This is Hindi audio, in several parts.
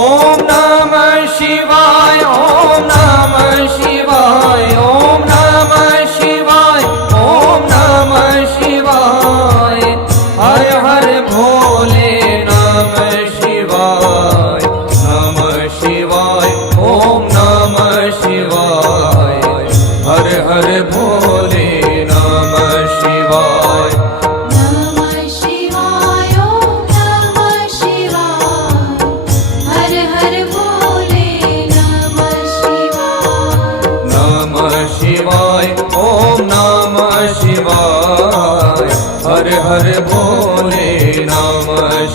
오!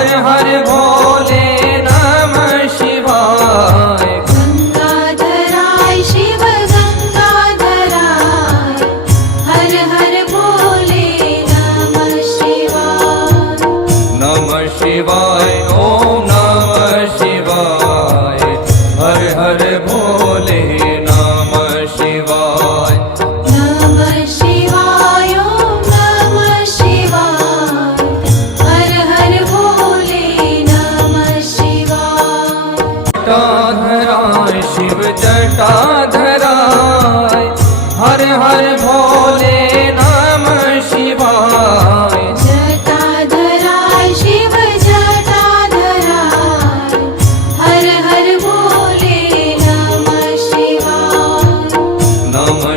हर हर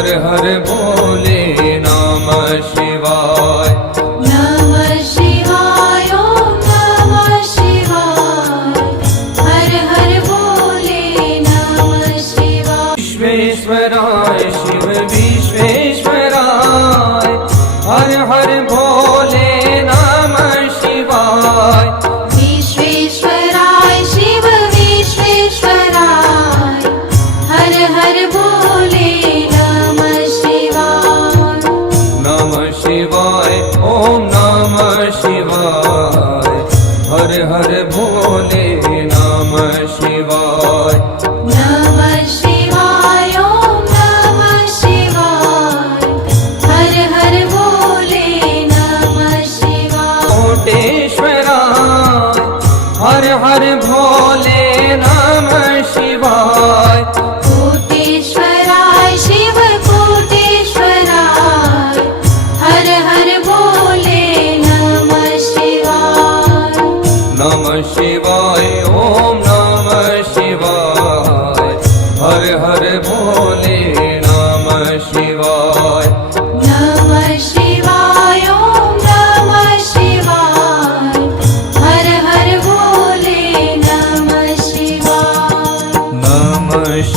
हर हर भोले नाम शिवाय। नम शिवाय नम शिवाय। हर हर भोले नम शिवाय। विश्वेश्वराय हर हर भोले नम शिवाय। कोटेश्वराय शिव कोटेश्वराय हर हर भोले नम शिवाय। नम शिवाय ॐ नम शिवाय। हर हर भोले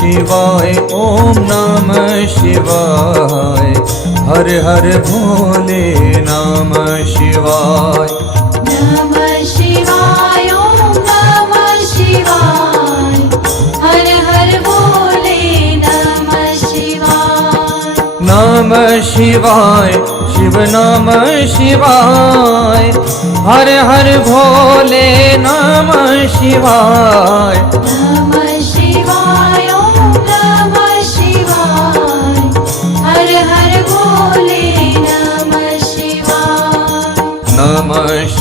शिवाय ओम नाम शिवाय। हर हर भोले नाम शिवाय। नाम शिवाय नाम शिवाय। हर हर भोले नाम शिवाय। नाम शिवाय शिव नाम शिवाय। हर हर भोले नाम शिवाय।